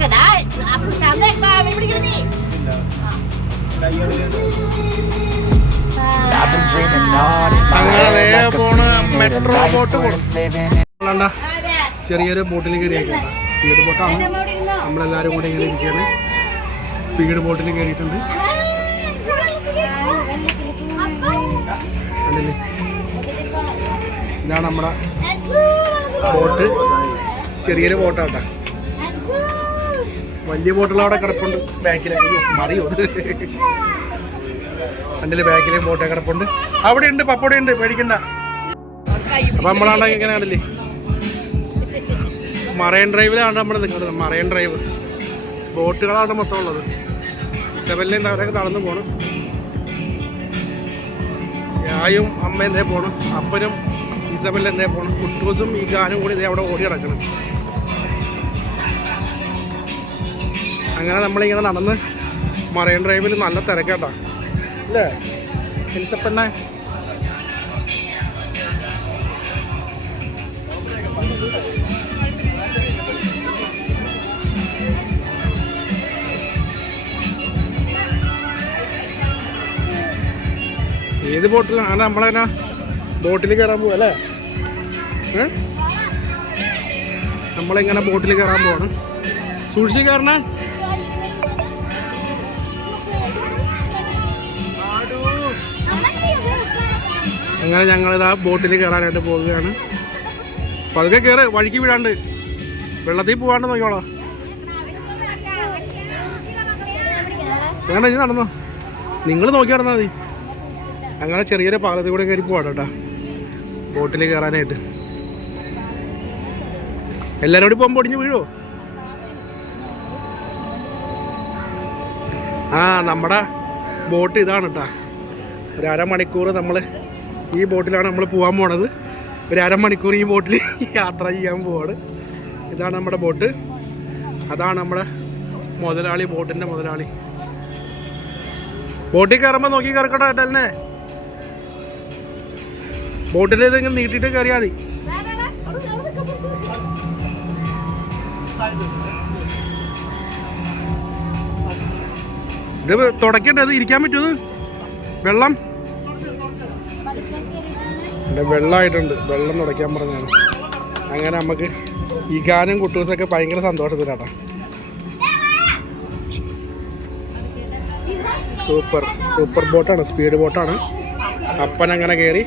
Been dreaming all in my അങ്ങനെ പോണ metro boat. പോകണ്ട ചെറിയൊരു ബോട്ടിൽ കയറിയേക്കാം. സ്പീഡ് ബോട്ടാണ് നമ്മളെല്ലാവരും കൂടെ ഇങ്ങനെ ഇരിക്കുകയാണ്. സ്പീഡ് ബോട്ടിൽ കയറിയിട്ടുണ്ട്. കണ്ടില്ലേ? ഇതാണ് നമ്മുടെ ബോട്ട്. ചെറിയൊരു ബോട്ടാട്ടാ. വലിയ ബോട്ടിൽ അവിടെ കിടപ്പുണ്ട്. ബാക്കിൽ മറിയോ? കണ്ടില്ലേ ബാക്കിലെ ബോട്ടേ കിടപ്പുണ്ട്. അവിടെ ഉണ്ട് പപ്പട ഉണ്ട് പേടിക്കണ്ട. അപ്പൊ നമ്മളാണ് ഇങ്ങനെ കണ്ടില്ലേ? മറൈൻ ഡ്രൈവിലാണ് നമ്മൾ നിൽക്കുന്നത്. Marine drive. ബോട്ടുകളാണ് മൊത്തം ഉള്ളത്. സെവനിലേന്ന് അവരൊക്കെ നടന്നു പോകണം ഞായും അമ്മ എന്തേ പോണം. അപ്പനും ഇസബൽ എന്തേ പോണം. കുട്ടൂസും ഈ ഗാനും കൂടി ഇതേ അവിടെ ഓടി കിടക്കണം അങ്ങനെ നമ്മളിങ്ങനെ നടന്ന് മറൈൻ ഡ്രൈവിൽ നല്ല തിരക്കേട്ടോ. അല്ലേ? എലിസപ്പണ്ണ. ഏത് ബോട്ടിലാണ് നമ്മളെന്നാ? ബോട്ടിൽ കയറാൻ പോവാ അല്ലേ? നമ്മളിങ്ങനെ ബോട്ടിൽ കയറാൻ പോവാണ്? സൂക്ഷിച്ച് കയറണേ അങ്ങനെ ഞങ്ങളിതാ ബോട്ടിൽ കയറാനായിട്ട് പോവുകയാണ്. പതുക്കെ കയറ് വഴിക്ക് വീഴാണ്ട് വെള്ളത്തിൽ പോവാണ്ട് നോക്കിയോളാം വേണ്ട ഇനി നടന്നോ. നിങ്ങൾ നോക്കി നടന്നാൽ മതി. അങ്ങനെ ചെറിയൊരു പാലത്തിൽ കൂടെ കയറി പോവാണ് കേട്ടോ. ബോട്ടിൽ കയറാനായിട്ട് എല്ലാവരും കൂടി പോകുമ്പോൾ ഒടിഞ്ഞ് വീഴോ? ആ നമ്മുടെ ബോട്ട് ഇതാണ് കേട്ടോ. ഒരു അരമണിക്കൂർ നമ്മൾ ഈ ബോട്ടിലാണ് നമ്മൾ പോകാൻ പോണത്. ഒരു അരമണിക്കൂർ ഈ ബോട്ടിൽ യാത്ര ചെയ്യാൻ പോവാണ്. ഇതാണ് നമ്മുടെ ബോട്ട്. അതാണ് നമ്മുടെ മുതലാളി ബോട്ടിന്റെ മുതലാളി. ബോട്ടിൽ കയറുമ്പോൾ നോക്കി കയറക്കട്ടെ ഏട്ടല്ലേ ബോട്ടിൽ ഇതെങ്കിലും നീട്ടിയിട്ട് കയറിയാൽ മതി. ഇത് തുടക്കേണ്ടത് ഇരിക്കാൻ പറ്റുമോ വെള്ളം? ഇവിടെ വെള്ളമായിട്ടുണ്ട്. വെള്ളം തുടയ്ക്കാൻ പറഞ്ഞാണ് അങ്ങനെ നമുക്ക് ഈ ഗാനം കുട്ടൂസൊക്കെ ഭയങ്കര സന്തോഷത്തിലാട്ടാ സൂപ്പർ സൂപ്പർ ബോട്ടാണ് സ്പീഡ് ബോട്ടാണ്. അപ്പൻ അങ്ങനെ കയറി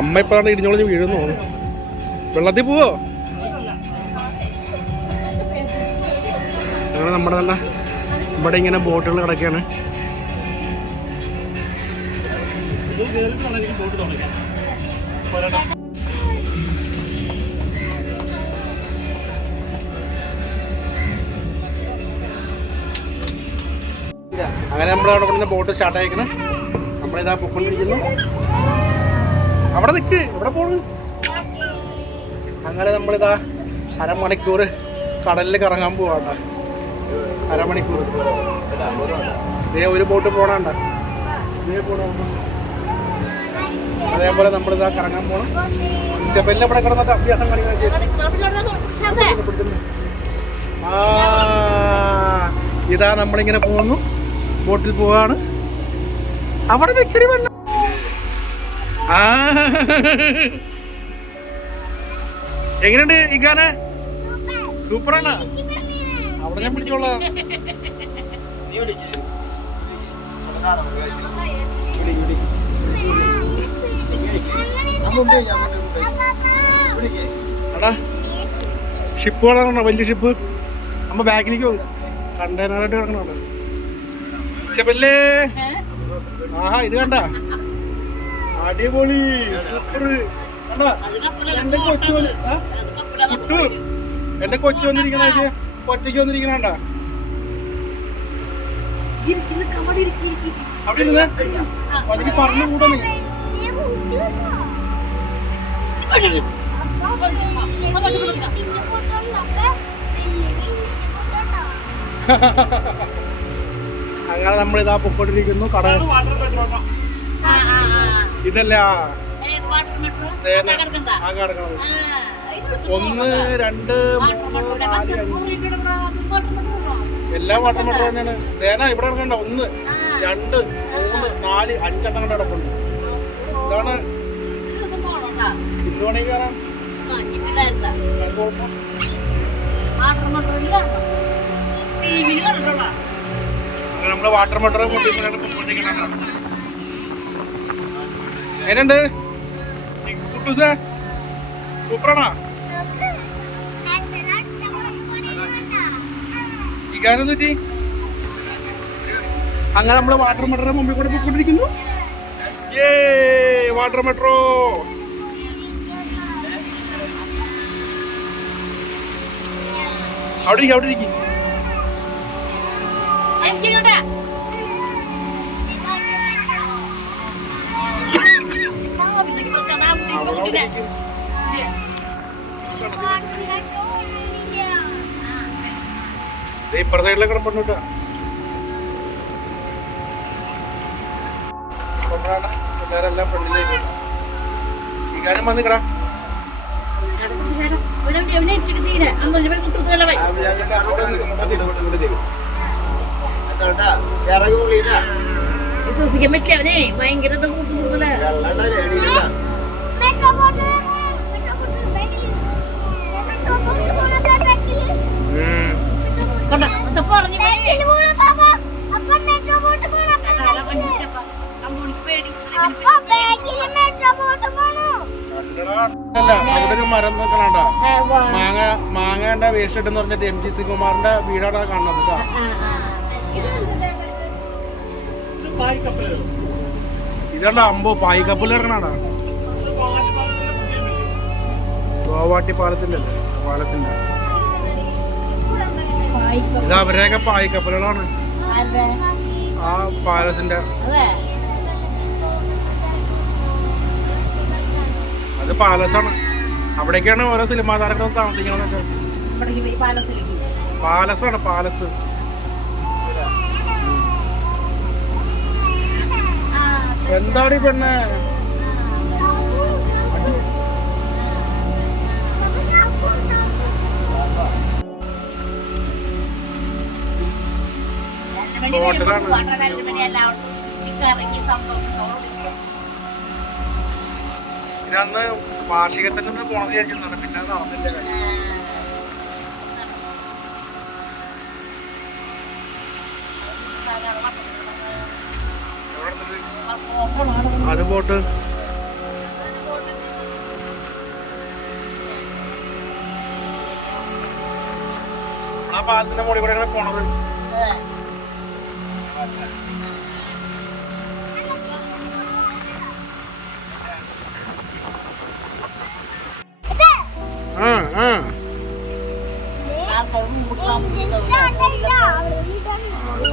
അമ്മ ഇപ്പോഴാണ് ഇടിഞ്ഞോളിഞ്ഞ് വീഴുന്നു. വെള്ളത്തിൽ പോവോ? അങ്ങനെ നമ്മുടെ തന്നെ ഇവിടെ ഇങ്ങനെ ബോട്ടുകൾ കിടക്കുകയാണ്. അങ്ങനെ നമ്മൾ അവിടെ നിന്ന് ബോട്ട് സ്റ്റാർട്ട് ആയിക്കണം നമ്മളിതാ പൊക്കൊണ്ടിരിക്കുന്നു അവിടെ നിൽക്ക് ഇവിടെ പോണു. അങ്ങനെ നമ്മളിതാ അരമണിക്കൂർ കടലിൽ കറങ്ങാൻ പോവാണ്ട അരമണിക്കൂർ. ഇതേ ഒരു ബോട്ട് പോണണ്ട. ഇതേ പോണ. അതേപോലെ ഇതാ കറങ്ങാൻ പോണം. ചെപ്പലിനെ അവിടെ കിടന്നിട്ട് അഭ്യാസം കാണിക്കാൻ ഇതാ നമ്മളിങ്ങനെ പോകുന്നു ബോട്ടിൽ പോവാണ്. അവിടെ നിൽക്കടി വെള്ളം ആ. എങ്ങനെയുണ്ട് ഇഗാനെ സൂപ്പറാണ്. അവിടെ ഞാൻ പിടിച്ചോളാം. എടാ ഷിപ്പ് കിടക്കണോ വലിയ ഷിപ്പ് നമ്മ ബാക്കിലേക്ക് പോകും കണ്ടെയ്നറായിട്ട് കിടക്കണോ ചെപ്പല്ലേ ആഹാ ഇത് കണ്ട. അടിപൊളി. എന്റെ കൊച്ചു വന്നിരിക്കണ ഒറ്റയ്ക്ക് വന്നിരിക്കണ കണ്ടാ അവിടെ ഇരുന്ന്? അതിന് പറഞ്ഞു കൂടാ. നീ അങ്ങനെ നമ്മൾ ഇതാ പൊക്കോണ്ടിരിക്കുന്നു കട ഇതല്ല ആ? സുഖം ഒന്ന് രണ്ട് മൂന്ന് എല്ലാ വാട്ടർ മോട്ടർ തന്നെയാണ്. ദേന ഇവിടെ ഇറങ്ങണ്ട. ഒന്ന് രണ്ട് മൂന്ന് നാല് അഞ്ചെണ്ണം കണ്ട കിടപ്പുണ്ട് ഇതാണ് ഇന്ന് വേണമെങ്കിൽ നമ്മൾ വാട്ടർ മോട്ടർ എങ്ങനെയുണ്ട്? കുട്ടൂസേ സൂപ്പറാണോ? ഈ പറ്റി. അങ്ങനെ നമ്മൾ വാട്ടർ മെട്രോ മുമ്പിൽ കൂടെ പോയിക്കൊണ്ടിരിക്കുന്നു. ഏ വാട്ടർ മെട്രോ. അവിടെ ഇരിക്കും. അവിടെ ഇരിക്കും. അവിടെ ഇരിക്കും. ദേ ഇപ്പുറ സൈഡിലൊക്കെ കിടപ്പുണ്ട് കേട്ടോ കൊണ്ടാണ് പിള്ളേരെല്ലാം ഫ്രണ്ടിലേക്ക് സ്വീകാരം വന്നിക്കടാ. വിശ്വസിക്കാൻ പറ്റില്ല അവനെ. ഭയങ്കര ദിവസം കൂടുതലാ കൊണ്ട അത് പറഞ്ഞു അല്ല അവിടെ ഒരു മരം നിൽക്കണണ്ട മാങ്ങ മാങ്ങേണ്ട വേസ്റ്റ് ഇട്ടെന്ന് പറഞ്ഞിട്ട് എം ജി ശ്രീകുമാറിന്റെ വീടാണ് കാണുന്നത് ഇതാണ്ട അമ്പോ പായിക്കപ്പൽ ഇറങ്ങണാടാ. ഗോവാട്ടി പാലത്തിന്റെ അല്ലേ? പാലസിന്റെ ഇത് അവരുടെയൊക്കെ പായിക്കപ്പലുകളാണ്. ആ പാലസിന്റെ. അതെ. പാലസാണ്. അവിടേക്കാണ് ഓരോ സിനിമാ താരങ്ങളും താമസിക്കുന്നത് പാലസാണ് പാലസ്. എന്താണ് ഈ പെണ്ണെ? അന്ന് വാർഷികത്തിൽ നിന്ന് പോണെന്ന് വിചാരിച്ചിരുന്നാണ് പിന്നെ നടന്നില്ല കാര്യം. അത് പോട്ട്. ആ പാലത്തിന്റെ മുകളിൽ കൂടെ പോണത്.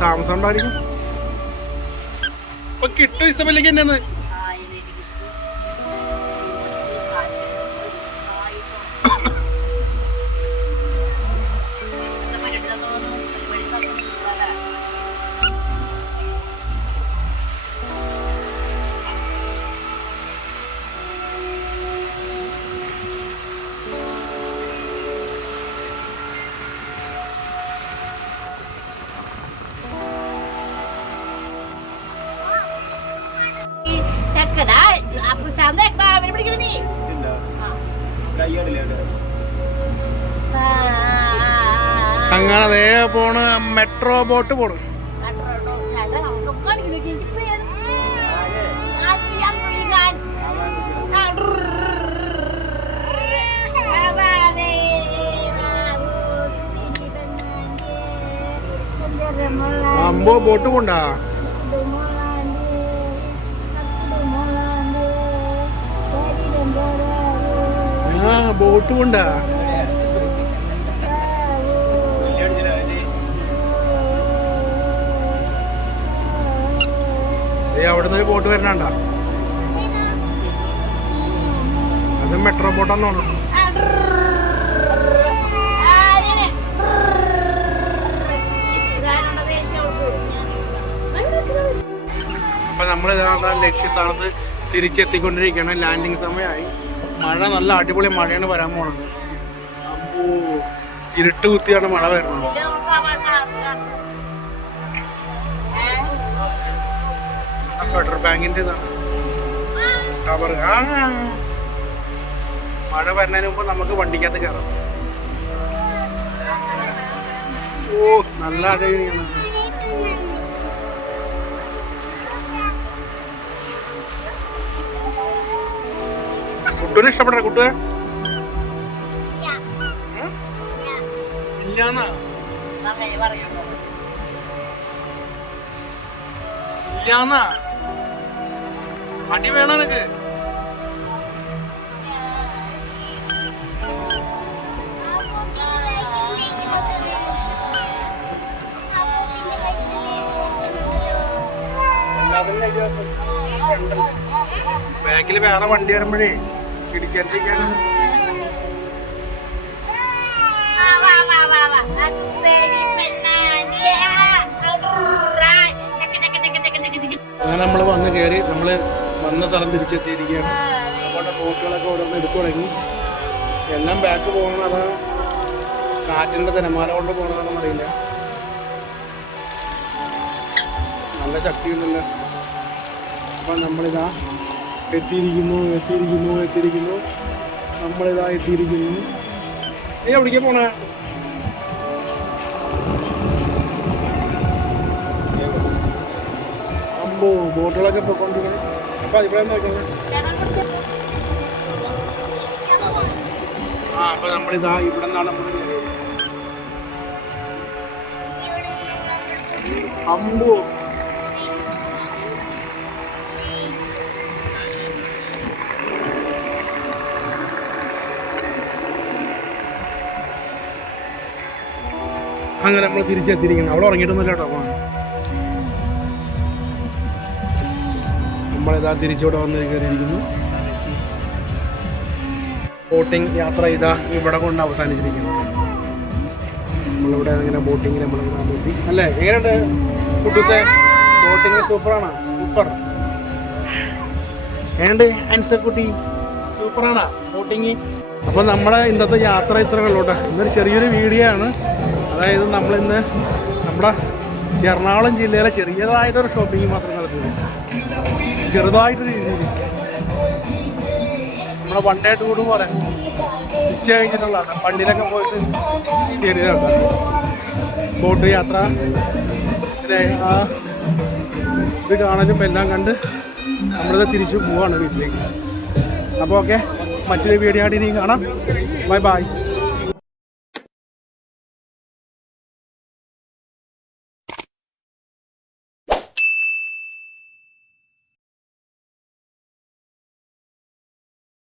താമസം ഉണ്ടായിരിക്കും. ഇപ്പൊ കിട്ടും ഇസബല്ലേക്ക് എന്നെ പിടിക്കണം നീ? അങ്ങനെ അതേ? പോണ് മെട്രോ ബോട്ട് പോണ്. അമ്പോ ബോട്ട് പോണ്ടാ? ആ ബോട്ട് കൊണ്ടാ. അവിടെ നിന്ന് ബോട്ട് വരണണ്ട? അത് മെട്രോ ബോട്ടാന്ന് തോന്നുന്നു. അപ്പൊ നമ്മൾ ലക്ഷ്യ ലക്ഷ്യസ്ഥാനത്ത് തിരിച്ചെത്തിക്കൊണ്ടിരിക്കുകയാണ്. ലാൻഡിങ് സമയമായി. മഴ നല്ല അടിപൊളി മഴയാണ് വരാൻ പോണത്. അപ്പോ ഇരുട്ട് കുത്തിയാണ് മഴ വരുന്നത്? ഫെഡറൽ ബാങ്കിന്റെ ടവർ ആ. മഴ വരുന്നതിന് മുമ്പ് നമുക്ക് വണ്ടിക്കകത്ത് കയറാം ഓ നല്ല അടിപൊളിയാണ്. കുട്ടുവിന് ഇഷ്ടപ്പെട്ട കുട്ടുവെ? ഇല്ലാന്നാ. ഇല്ലാന്നാ. അടി വേണോ നിനക്ക്? ബാക്കിൽ വേറെ വണ്ടി വരുമ്പോഴേ. ചെക്ക്. അങ്ങനെ നമ്മൾ വന്ന് കയറി നമ്മൾ വന്ന സ്ഥലം തിരിച്ചെത്തിയിരിക്കുകയാണ്. നമ്മുടെ ബോട്ടുകളൊക്കെ ഓരോന്ന് എടുത്തു തുടങ്ങി. എല്ലാം ബാക്ക് പോകുന്നതാ കാറ്റിന്റെ തിരമാല കൊണ്ട് പോകുന്നതാണെന്ന് അറിയില്ല. നല്ല ശക്തിയുണ്ടല്ലോ. അപ്പം നമ്മളിതാ എത്തിയിരിക്കുന്നു എത്തിയിരിക്കുന്നു എത്തിയിരിക്കുന്നു. നമ്മളിതാ എത്തിയിരിക്കുന്നു. നീ എവിടേക്കാ പോണേ? അമ്പോ ബോട്ടുകളൊക്കെ പോയിക്കൊണ്ടിരിക്കണം അപ്പം ഇവിടെ നോക്കണം ആ അപ്പം നമ്മളിതാ ഇവിടെ നിന്നാണ് നമ്മൾ അമ്പോ അങ്ങനെ നമ്മൾ തിരിച്ചെത്തിയിരിക്കണം. അവിടെ ഉറങ്ങിയിട്ടൊന്നുമില്ല കേട്ടോ നമ്മളിതാ തിരിച്ചിവിടെ വന്ന് കയറിയിരിക്കുന്നു. ബോട്ടിംഗ് യാത്ര ഇതാ ഇവിടെ കൊണ്ട് അവസാനിച്ചിരിക്കുന്നു. നമ്മളിവിടെ അങ്ങനെ ബോട്ടിങ്ങിന് നമ്മൾ നോക്കി അല്ലേ? എങ്ങനെയുണ്ട് കുട്ടൂസേ? ബോട്ടിങ് സൂപ്പറാണോ? സൂപ്പർ. ഏണ്ട് അൻസക്കുട്ടി? സൂപ്പറാണോ ബോട്ടിങ്? അപ്പോൾ നമ്മുടെ ഇന്നത്തെ യാത്ര ഇത്ര ഉള്ളൂട്ടെ ഇന്നൊരു ചെറിയൊരു വീഡിയോ ആണ്. അതായത് നമ്മളിന്ന് നമ്മുടെ എറണാകുളം ജില്ലയിലെ ചെറിയതായിട്ടൊരു ഷോപ്പിംഗ് മാത്രം നടത്തുന്നു ചെറുതായിട്ടൊരു രീതിയിൽ. നമ്മുടെ വൺ ഡേ പോലെ ഉച്ച കഴിഞ്ഞിട്ടുള്ളതാണ്. പള്ളിയിലൊക്കെ പോയിട്ട് ചെറിയതാണ് ബോട്ട് യാത്ര ഇത് കാണലും എല്ലാം കണ്ട് നമ്മളിത് തിരിച്ചു പോവാണ് വീട്ടിലേക്ക്. അപ്പോൾ ഓക്കെ മറ്റൊരു വീഡിയോ ആയിട്ട് ഇനിയും കാണാം. Bye bye